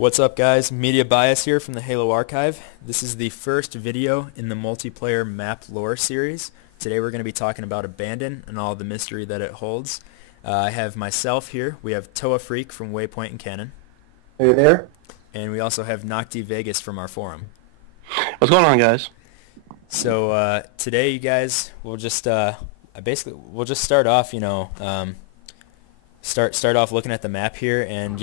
What's up, guys? Media Bias here from the Halo Archive. This is the first video in the multiplayer map lore series. Today we're going to be talking about Abandon and all the mystery that it holds. I have myself here. We have Toa Freak from Waypoint and Canon. Hey there. And we also have Nocti Vegas from our forum. What's going on, guys? So today, you guys, we'll just start off. Start off looking at the map here, and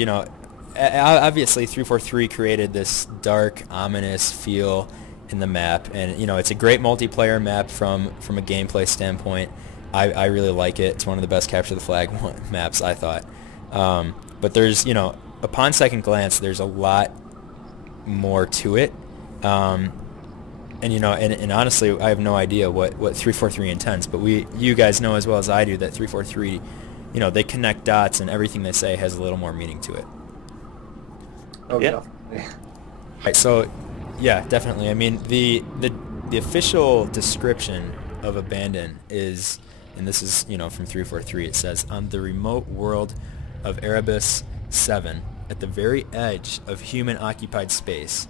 obviously 343 created this dark, ominous feel in the map, and it's a great multiplayer map from a gameplay standpoint. I really like it. It's one of the best capture the flag maps, I thought. But there's upon second glance, there's a lot more to it. And honestly, I have no idea what 343 intends, but you guys know as well as I do that 343, they connect dots, and everything they say has a little more meaning to it. Oh, yeah. Right, so yeah, definitely. I mean, the official description of Abandon is, and this is from 343. It says, on the remote world of Erebus 7, at the very edge of human-occupied space.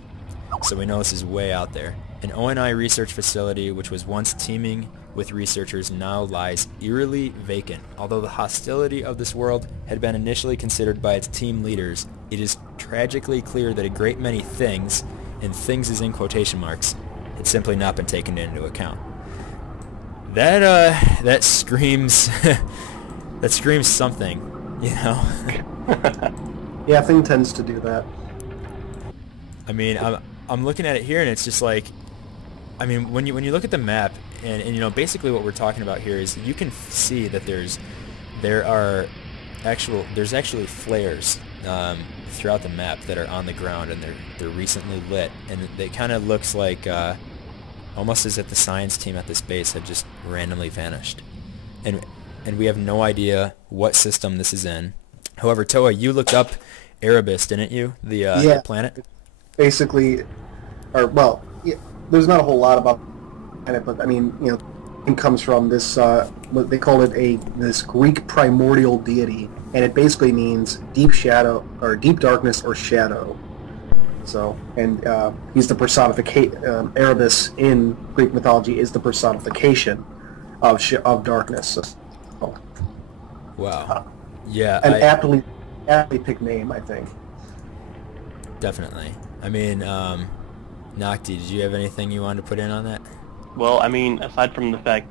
So we know this is way out there. An ONI research facility which was once teeming with researchers now lies eerily vacant. Although the hostility of this world had been initially considered by its team leaders, it is tragically clear that a great many things, and things is in quotation marks, had simply not been taken into account. That screams that screams something, Yeah, thing tends to do that. I mean, I'm looking at it here, and it's just like, I mean, when you look at the map, and basically what we're talking about here is you can see that there's actually flares throughout the map that are on the ground, and they're recently lit, and it kind of looks like almost as if the science team at this base had just randomly vanished, and we have no idea what system this is in. However, Toa, you looked up Erebus, didn't you? The planet. Basically, there's not a whole lot about it, but I mean, it comes from this. What they call it this Greek primordial deity, and it basically means deep shadow or deep darkness or shadow. So, and he's the personification. Erebus in Greek mythology is the personification of darkness. So, wow. Yeah. An aptly picked name, I think. Definitely. I mean, Nocti, did you have anything you wanted to put in on that? Well, I mean, aside from the fact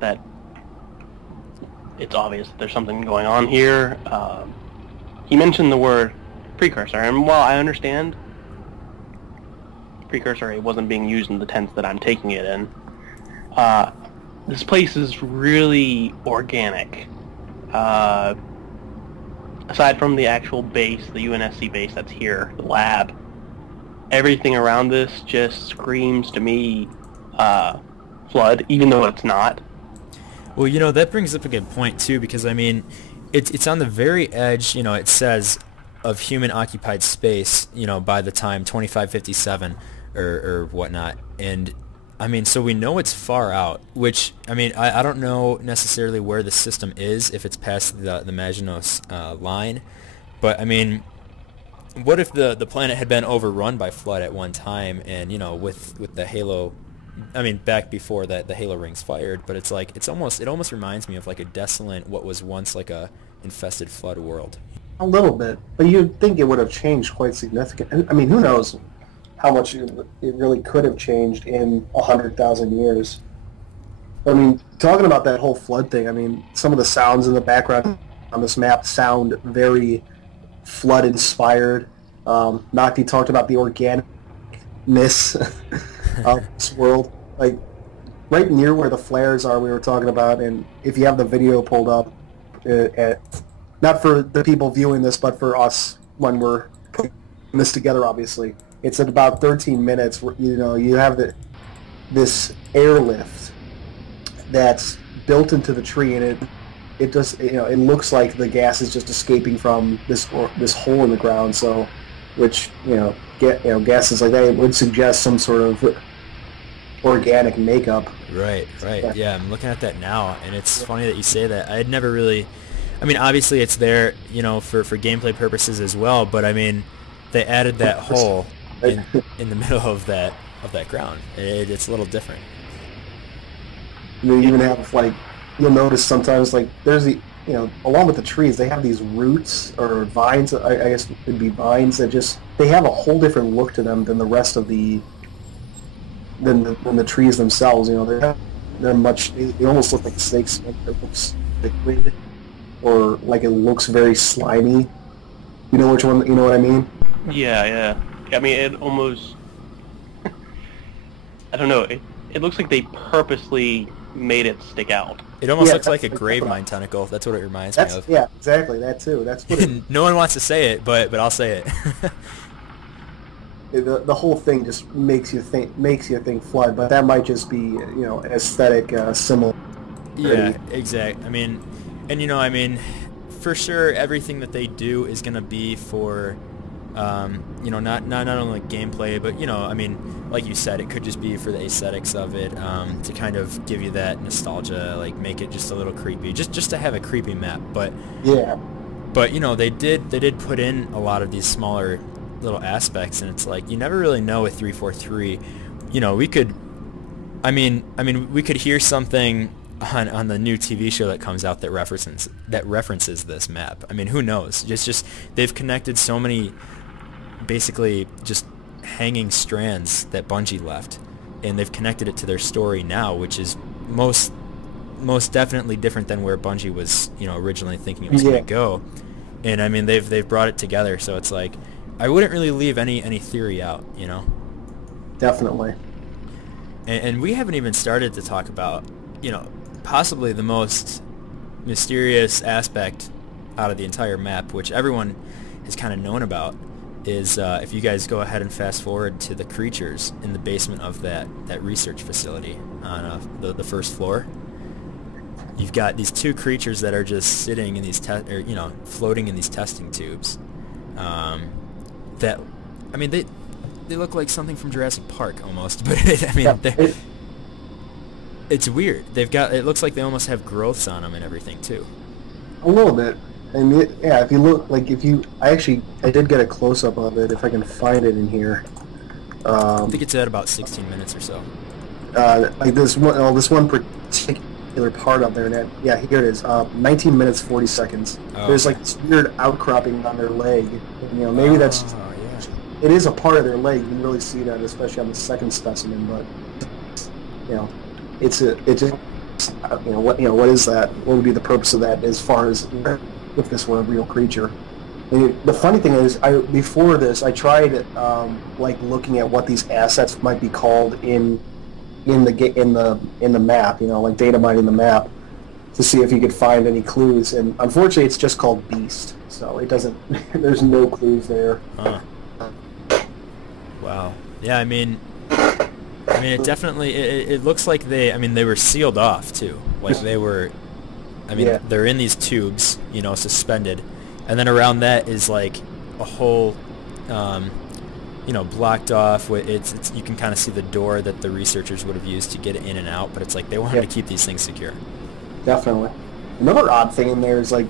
that it's obvious that there's something going on here, he mentioned the word precursor, and while I understand precursor, it wasn't being used in the tense that I'm taking it in, this place is really organic. Aside from the actual base, the UNSC base that's here, the lab, everything around this just screams to me flood, even though it's not. Well, that brings up a good point, too, because, I mean, it's on the very edge, it says, of human-occupied space, by the time 2557 or whatnot. And, I mean, so we know it's far out, which, I mean, I don't know necessarily where the system is, if it's past the Maginot line. But, I mean, what if the planet had been overrun by flood at one time, and, with the Halo, I mean, back before that, the Halo rings fired, but it's like, it almost reminds me of like a desolate, what was once like a infested flood world. A little bit, but you'd think it would have changed quite significantly. I mean, who knows how much it really could have changed in 100,000 years. I mean, talking about that whole flood thing, I mean, some of the sounds in the background on this map sound very flood-inspired. Nocti talked about the organicness of this world. Like, right near where the flares are we were talking about, and if you have the video pulled up, not for the people viewing this, but for us when we're putting this together, obviously, it's at about 13 minutes. You have this airlift that's built into the tree, and it just it looks like the gas is just escaping from this hole in the ground. So, which gases like that would suggest some sort of organic makeup. Right. Yeah, I'm looking at that now, and it's funny that you say that. I had never really, I mean, obviously it's there, for gameplay purposes as well, but I mean, they added that hole in the middle of that ground. It's a little different. You even have, like, you'll notice sometimes, like, there's the, you know, along with the trees, they have these roots or vines, I guess it could be vines, that just, they have a whole different look to them than the rest of the, than the trees themselves. You know, they're much, they almost look like snakes. It looks liquid, or like it looks very slimy. You know which one, you know what I mean? Yeah. I mean, it almost, I don't know, it looks like they purposely made it stick out. It almost looks like a grave mine tentacle. That's what it reminds me of. Yeah, exactly. That too. That's what no one wants to say it, but I'll say it. The whole thing just makes you think flood, but that might just be, you know, aesthetic similar. Yeah, exactly. I mean, and you know, I mean, for sure, everything that they do is gonna be for, you know, not only gameplay, but you know, I mean, like you said, it could just be for the aesthetics of it, to kind of give you that nostalgia, like make it just a little creepy, just to have a creepy map. But yeah, but you know, they did put in a lot of these smaller little aspects, and it's like you never really know with 343. You know, we could, I mean, we could hear something on the new TV show that comes out that references this map. I mean, who knows? It's just they've connected so many, basically just hanging strands that Bungie left, and they've connected it to their story now, which is most definitely different than where Bungie was, you know, originally thinking it was going to go. And I mean, they've brought it together, so it's like I wouldn't really leave any theory out, you know. Definitely. And we haven't even started to talk about, you know, possibly the most mysterious aspect out of the entire map, which everyone has kind of known about, is if you guys go ahead and fast forward to the creatures in the basement of that research facility on the first floor. You've got these two creatures that are just sitting in these floating in these testing tubes. That, I mean, they look like something from Jurassic Park almost, but I mean, it's weird. It looks like they almost have growths on them and everything too. A little bit. And yeah, if you look, like I did get a close-up of it, if I can find it in here. I think it's at about 16 minutes or so. Like this one particular part up there, and yeah, here it is. 19 minutes 40 seconds. Oh, There's like this weird outcropping on their leg. And, you know, maybe that's just, it is a part of their leg. You can really see that, especially on the second specimen. But you know, it just you know what is that? What would be the purpose of that as far as if this were a real creature? And the funny thing is, before this, I tried like looking at what these assets might be called in the map, you know, like data mining the map, to see if you could find any clues. And unfortunately, it's just called Beast, so it doesn't. There's no clues there. Huh. Wow. Yeah, I mean, it definitely. It looks like they were sealed off too. Like they were. I mean, they're in these tubes, you know, suspended, and then around that is like a whole, you know, blocked off. It's you can kind of see the door that the researchers would have used to get in and out, but it's like they wanted to keep these things secure. Definitely. Another odd thing in there is, like,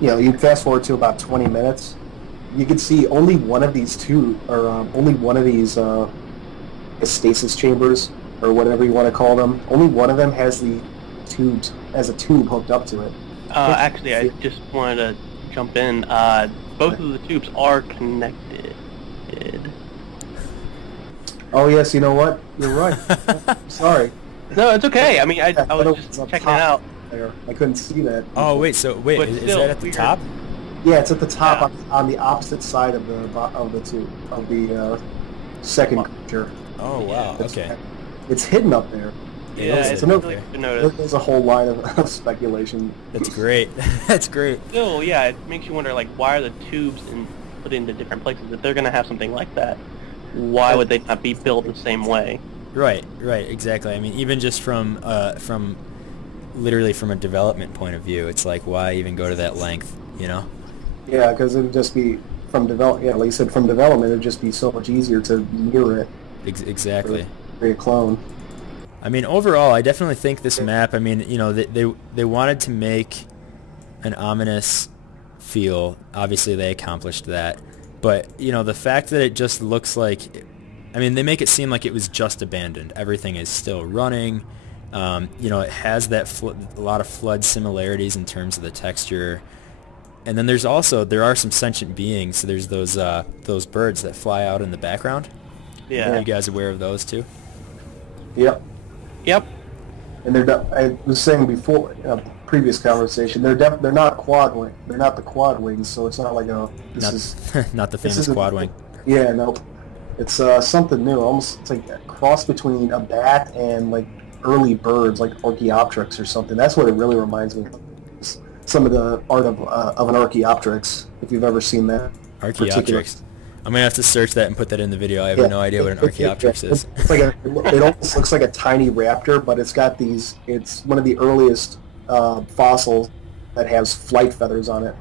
you know, you fast forward to about 20 minutes, you can see only one of these stasis chambers, or whatever you want to call them. Only one of them has a tube hooked up to it. Actually, I just wanted to jump in. Both of the tubes are connected. Oh yes, you know what? You're right. Sorry. No, it's okay. I mean, I was just checking it out. There, I couldn't see that. Oh wait, is that at the top? Yeah, it's at the top, on the opposite side of the second creature. Oh wow. Okay. It's hidden up there. Yeah, it's really good to notice. There's a whole line of speculation. That's great. That's great. Still, yeah, it makes you wonder, like, why are the tubes put into different places? If they're going to have something like that, why would they not be built the same way? Right, exactly. I mean, even just from literally from a development point of view, it's like, why even go to that length, you know? Yeah, because it would just be from like you said, from development, it would just be so much easier to mirror it. Exactly. Create a clone. I mean, overall, I definitely think this map, I mean, you know, they wanted to make an ominous feel. Obviously, they accomplished that. But, you know, the fact that it just looks like, I mean, they make it seem like it was just abandoned. Everything is still running. You know, it has that a lot of flood similarities in terms of the texture. And then there are some sentient beings. So there's those birds that fly out in the background. Yeah. Are you guys aware of those too? Yep. Yep. And I was saying before, in a previous conversation, they're not quad wing. They're not the quad wings, so it's not like not the famous quad wing. Yeah, no. It's something new. Almost it's like a cross between a bat and like early birds, like Archaeopteryx or something. That's what it really reminds me of. Some of the art of an Archaeopteryx, if you've ever seen that. Archaeopteryx. I'm gonna have to search that and put that in the video. I have no idea what an Archaeopteryx is. It's like it almost looks like a tiny raptor, but it's got these. It's one of the earliest fossils that has flight feathers on it.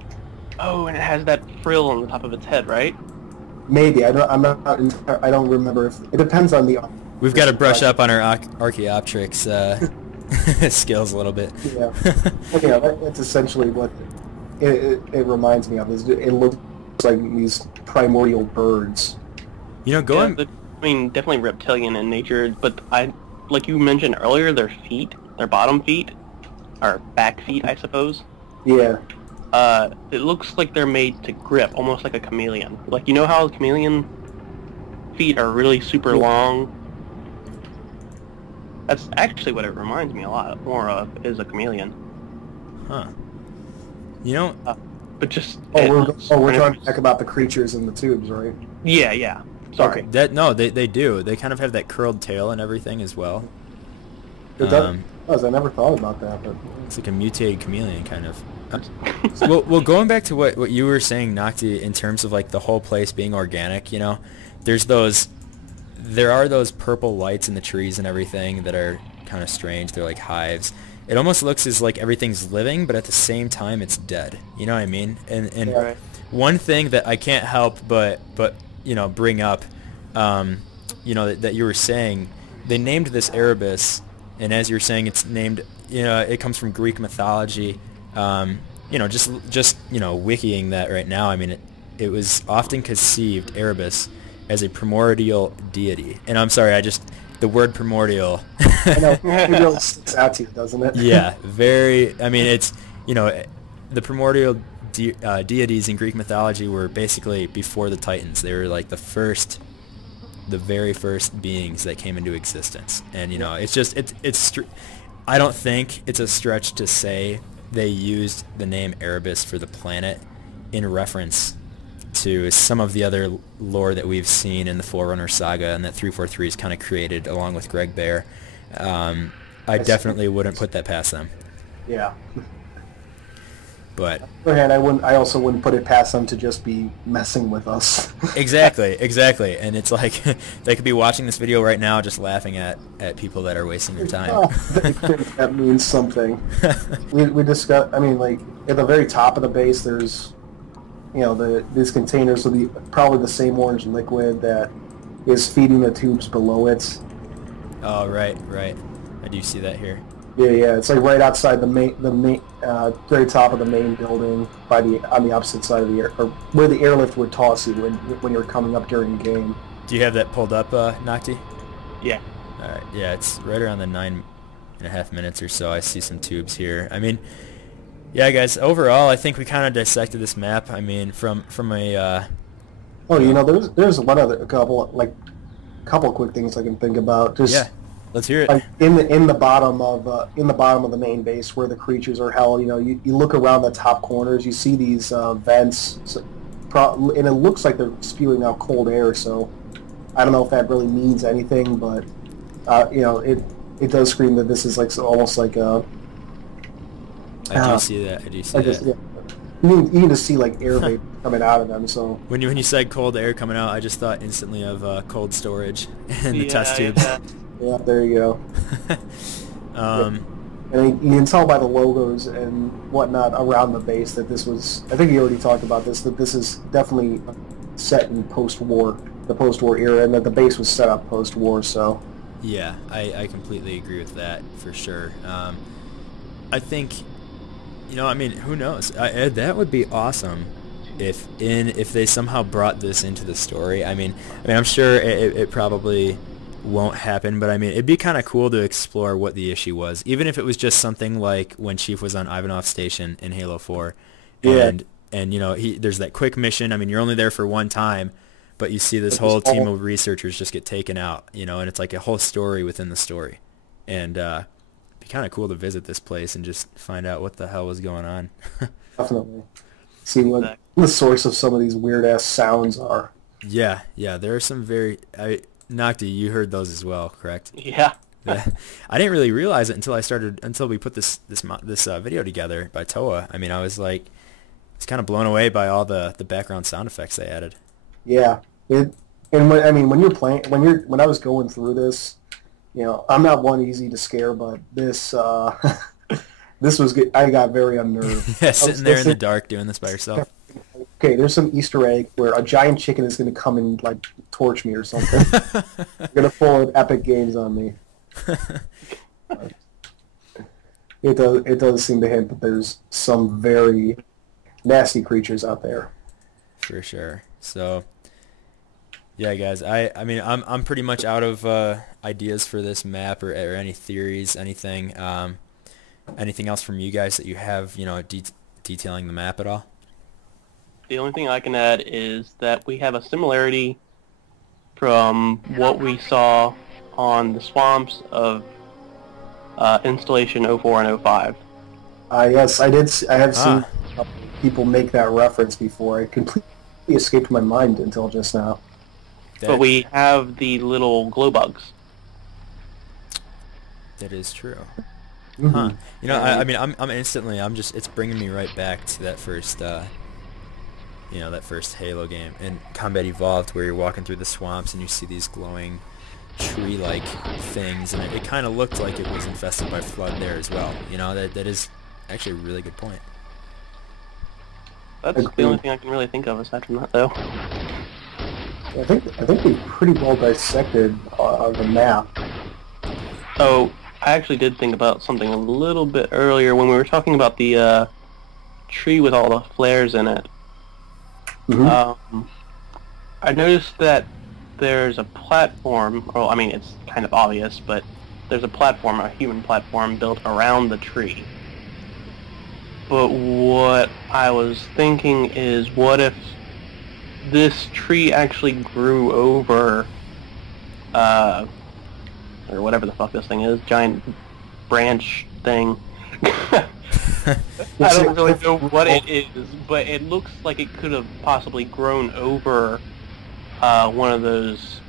Oh, and it has that frill on the top of its head, right? Maybe I don't remember. It depends on the. We've got to brush up on our Archaeopteryx skills a little bit. Yeah, yeah, that's essentially what it reminds me of. It looks like these primordial birds. You know, I mean, definitely reptilian in nature, but like you mentioned earlier, their bottom feet, or back feet, I suppose. Yeah. It looks like they're made to grip, almost like a chameleon. Like, you know how chameleon feet are really super long? That's actually what it reminds me a lot more of, is a chameleon. Huh. You know... but just... we're talking back about the creatures in the tubes, right? Yeah. Sorry. Okay. They do. They kind of have that curled tail and everything as well. It does. I never thought about that, but... It's like a mutated chameleon, kind of. Well, going back to what you were saying, Nocti, in terms of like the whole place being organic, you know, there are those purple lights in the trees and everything that are kind of strange. They're like hives. It almost looks as like everything's living, but at the same time it's dead. You know what I mean? And right. One thing that I can't help but you know, bring up, you know, that you were saying, they named this Erebus, and as you're saying, it's named, you know, it comes from Greek mythology. You know, just you know, wikiing that right now, I mean, it was often conceived, Erebus, as a primordial deity. And I'm sorry, the word primordial. I know, it really sticks out to you, doesn't it? Yeah, very, I mean, it's, you know, the primordial deities in Greek mythology were basically before the Titans. They were like the very first beings that came into existence. And, you know, it's just, I don't think it's a stretch to say they used the name Erebus for the planet in reference to some of the other lore that we've seen in the Forerunner saga and that 343 is kind of created along with Greg Bear. I definitely wouldn't put that past them. Yeah. But on the other hand, I also wouldn't put it past them to just be messing with us. Exactly. And it's like they could be watching this video right now just laughing at people that are wasting their time. Oh, that means something. we discussed, I mean, like, at the very top of the base, there's, you know, these containers with probably the same orange liquid that is feeding the tubes below it. Oh, right. I do see that here. Yeah. It's like right outside the main, very top of the main building, on the opposite side of the air, or where the airlift would toss you when you were coming up during the game. Do you have that pulled up, Nocti? Yeah. All right. Yeah, it's right around the 9.5 minutes or so. I see some tubes here. I mean, yeah, guys. Overall, I think we kind of dissected this map. I mean, from a. You know, there's a couple quick things I can think about. Yeah. Let's hear it. Like in the bottom of the main base where the creatures are held, you know, you look around the top corners, you see these vents, and it looks like they're spewing out cold air. So I don't know if that really means anything, but you know, it does scream that this is like almost like a. I do see that. Yeah. You need to see like air vapor coming out of them. So when you said cold air coming out, I just thought instantly of cold storage in the test tubes. Yeah, there you go. And you can tell by the logos and whatnot around the base that this was, I think you already talked about this, that this is definitely set in the post-war era, and that the base was set up post-war, so. Yeah, I completely agree with that, for sure. I think, you know, I mean, who knows? That would be awesome if they somehow brought this into the story, I mean I'm sure it probably won't happen, but I mean it'd be kind of cool to explore what the issue was, even if it was just something like when Chief was on Ivanov's station in Halo 4, Yeah. and you know there's that quick mission. I mean you're only there for one time, but you see this whole team of researchers just get taken out, you know, and it's like a whole story within the story, and it'd be kind of cool to visit this place and just find out what the hell was going on. Definitely. See what the source of some of these weird ass sounds are. Yeah, there are some very. Nocti, you heard those as well, correct? Yeah. Yeah. I didn't really realize it until we put this video together by Toa. I mean, I was kind of blown away by all the background sound effects they added. Yeah. When you're playing, when I was going through this, you know, I'm not one easy to scare, but this this was good. I got very unnerved. Yeah, sitting there in the dark doing this by yourself. Okay, there's some Easter egg where a giant chicken is going to come and like torch me or something. They're going to pull an Epic Games on me. It does seem to hint that there's some very nasty creatures out there. For sure. So, yeah, guys, I mean, I'm pretty much out of ideas for this map or any theories, anything. Anything else from you guys that you have, you know, detailing the map at all? The only thing I can add is that we have a similarity from what we saw on the swamps of installation 04 and 05. Yes, I did. I have seen people make that reference before. It completely escaped my mind until just now. But we have the little glow bugs. That is true. Mm-hmm. Huh. You know, I mean, I'm instantly, it's bringing me right back to that first, you know, that first Halo game in Combat Evolved, where you're walking through the swamps and you see these glowing tree-like things, and it kind of looked like it was infested by flood there as well. You know, that is actually a really good point. That's the only thing I can really think of aside from that, though. I think we pretty well dissected the map. Oh, I actually did think about something a little bit earlier when we were talking about the tree with all the flares in it. Mm-hmm. I noticed that there's a platform, or I mean it's kind of obvious, but there's a platform, a human platform, built around the tree. But what I was thinking is, what if this tree actually grew over, or whatever the fuck this thing is, giant branch thing. I don't really know what it is, but it looks like it could have possibly grown over one of those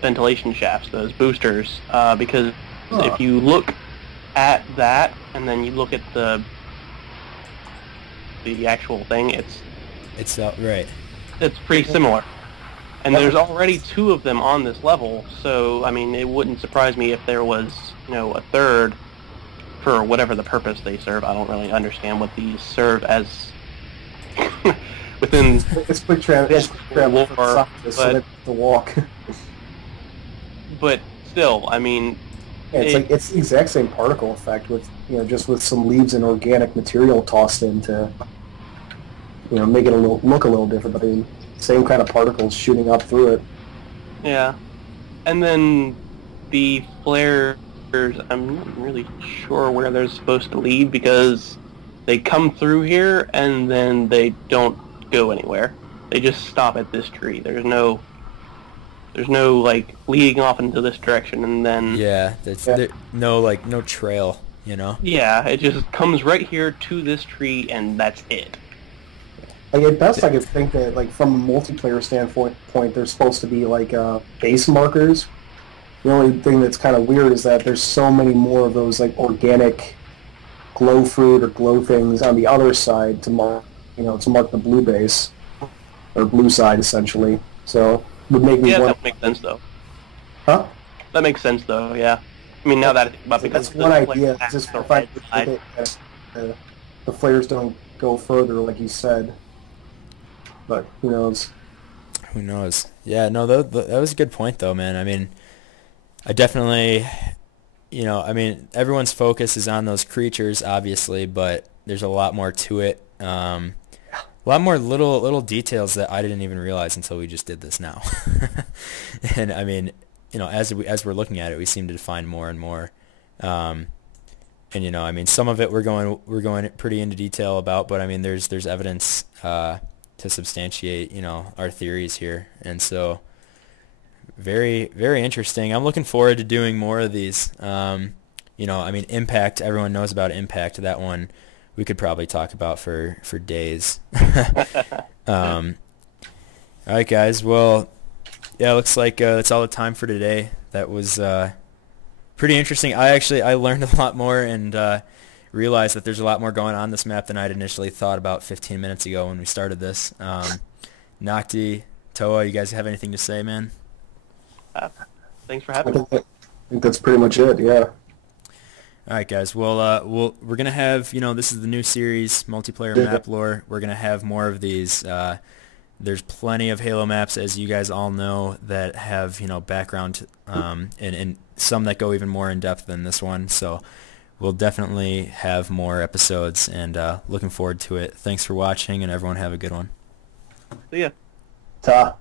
ventilation shafts, those boosters, because if you look at that and then you look at the actual thing, it's right. It's pretty similar. And there's already two of them on this level, so I mean it wouldn't surprise me if there was, you know, a third for whatever the purpose they serve. I don't really understand what these serve as within it's quick travel lore, so to walk. But still, I mean, yeah, it's the exact same particle effect with, you know, just with some leaves and organic material tossed in to, you know, make it look a little different, but I mean, same kind of particles shooting up through it. Yeah. And then the flares, I'm not really sure where they're supposed to lead, because they come through here and then they don't go anywhere. They just stop at this tree. There's no like leading off into this direction and then no trail, you know. Yeah, it just comes right here to this tree and that's it. Like at best, I could think that, like, from a multiplayer standpoint, there's supposed to be like base markers. The only thing that's kind of weird is that there's so many more of those like organic glow fruit or glow things on the other side to mark the blue base or blue side essentially. So it would make me that makes sense though. Huh? That makes sense though. Yeah. I mean, now that I think about it, because that's one idea. Just if I think that the flares don't go further, like you said. But who knows? Who knows? Yeah, no, that was a good point, though, man. I mean, I definitely, you know, I mean, everyone's focus is on those creatures, obviously, but there's a lot more to it. a lot more little details that I didn't even realize until we just did this now. And I mean, as we're looking at it, we seem to find more and more. And I mean, some of it we're going pretty into detail about, but I mean, there's evidence to substantiate our theories here, and so very very interesting. I'm looking forward to doing more of these. I mean, impact. Everyone knows about impact. That one we could probably talk about for days. All right, guys. Well, yeah, looks like that's all the time for today. That was pretty interesting. I learned a lot more and realized that there's a lot more going on this map than I'd initially thought about 15 minutes ago when we started this. Nocti, Toa, you guys have anything to say, man? Thanks for having me. I think that's pretty much it. Yeah. All right, guys. Well, we're gonna have this is the new series, multiplayer map lore. We're gonna have more of these. There's plenty of Halo maps, as you guys all know, that have background and some that go even more in depth than this one. So we'll definitely have more episodes, and looking forward to it. Thanks for watching, and everyone have a good one. See ya. Ta.